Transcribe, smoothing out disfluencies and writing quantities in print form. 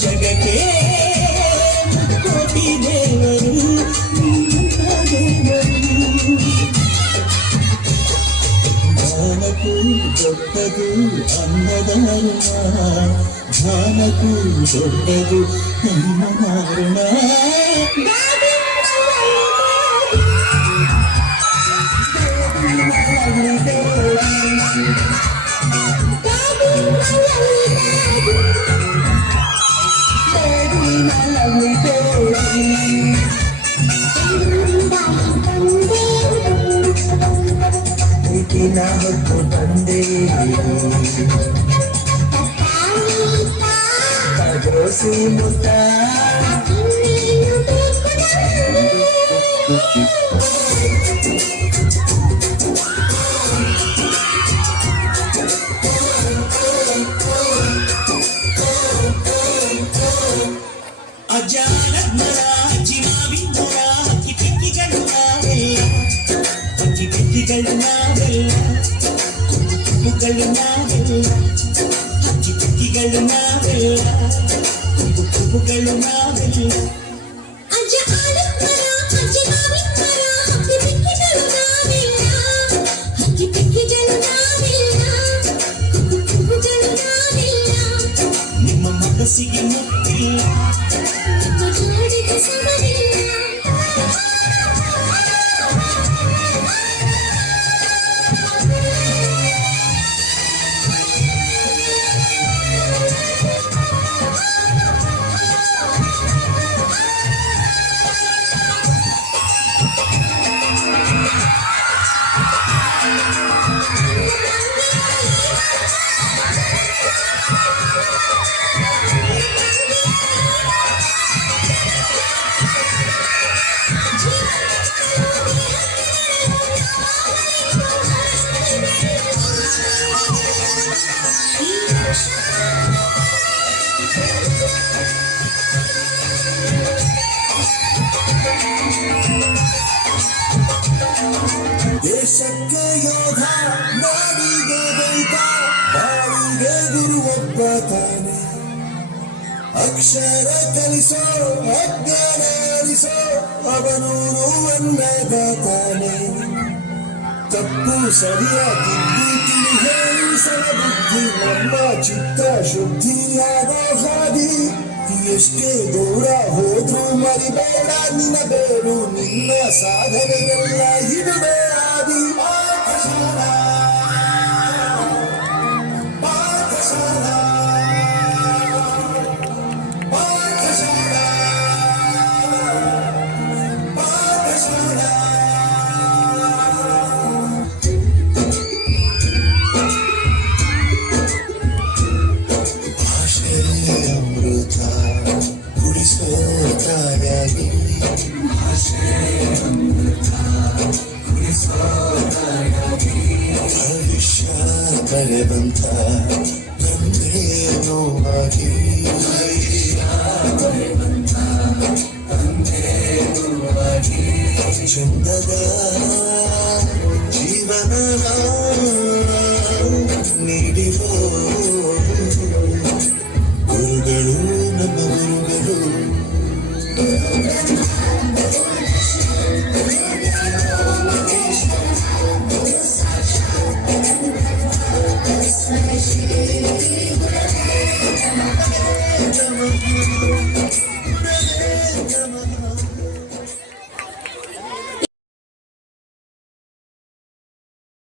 ಜಗಕ್ಕೆ ಕೋಟಿ ದೇವರು ಜ್ಞಾನಕ್ಕೂ ದೊಡ್ಡದು ಅನ್ನದಾರುಣ ಜ್ಞಾನಕ್ಕೂ ದೊಡ್ಡದು ನಮ್ಮ ಮಾರುಣ ಹೊತ್ತು ಬಂದೆ ದೋಸೆ ಮುದ್ದ ಅಜ್ಜಾನಗ್ನರ ಅಜ್ಜಿಮಾವಿಂದರ ಅಕ್ಕಿ ಪಿಕ್ಕಿಗಳು ನಾವೆಲ್ಲ ಅಕ್ಕಿ ಪಿಕ್ಕಿಗಳು ನಾವೆಲ್ಲ ಕುಕ್ಕುಗಳು ನಾವೆಲ್ಲ ಅಕ್ಕಿ ಪಿಕ್ಕಿಗಳು ನಾವೆಲ್ಲ ಕುಕ್ಕುಗಳು ನಾವೆಲ್ಲ ಅಜ್ಜ ಆನಗ್ನರ ಅಜ್ಜಿಮಾವಿಂದರ ಅಕ್ಕಿ ಪಿಕ್ಕಿಗಳು ನಾವೆಲ್ಲ ಅಕ್ಕಿ ಪಿಕ್ಕಿಗಳು ನಾವೆಲ್ಲ ಕುಕ್ಕುಗಳು ನಾವೆಲ್ಲ ನಿಮ್ಮ ಮನಸ್ಸಿಗೆ ಮುತ್ತಿಲ್ಲ ದೇಶಕ್ಕೆ ಯೋಧ ನಾಡಿಗೆ ದೈತ ಬಾಳಿಗೆ ಗುರುವೊಬ್ಬ ತಾನೆ ಅಕ್ಷರ ಕಲಿಸೋ ಅಜ್ಞಾನ ಅಲಿಸೋ ಅವನೂರು ಅನ್ನದಾತಾನೆ ತಪ್ಪು ಸರಿಯಾಗಿದ್ದು ತಿಳಿ ಹೇಳಿ ಸಲಬುದ್ಧಿ ನಮ್ಮ ಚಿತ್ತ ಶುದ್ಧಿಯಾದ ಹಾದಿ ಎಷ್ಟೇ ದೂರ ಹೋದ್ರೂ ಮರಿಬೇಡ ನಿನ್ನ ಬೇರು ನಿನ್ನ ಸಾಧನೆಗೆಲ್ಲ ಇದುವೇ ಆದಿ ಪಾಠಶಾಲಾ ಪಾಠಶಾಲಾ ಪಾಠಶಾಲಾ ಪಾಠಶಾಲಾ ಭವಿಷ್ಯ ಬರೆದಂತ ತಂದೆ ನೋವಾಗಿ ಚಂದದ ಜೀವನ ನೀಡಿರೋ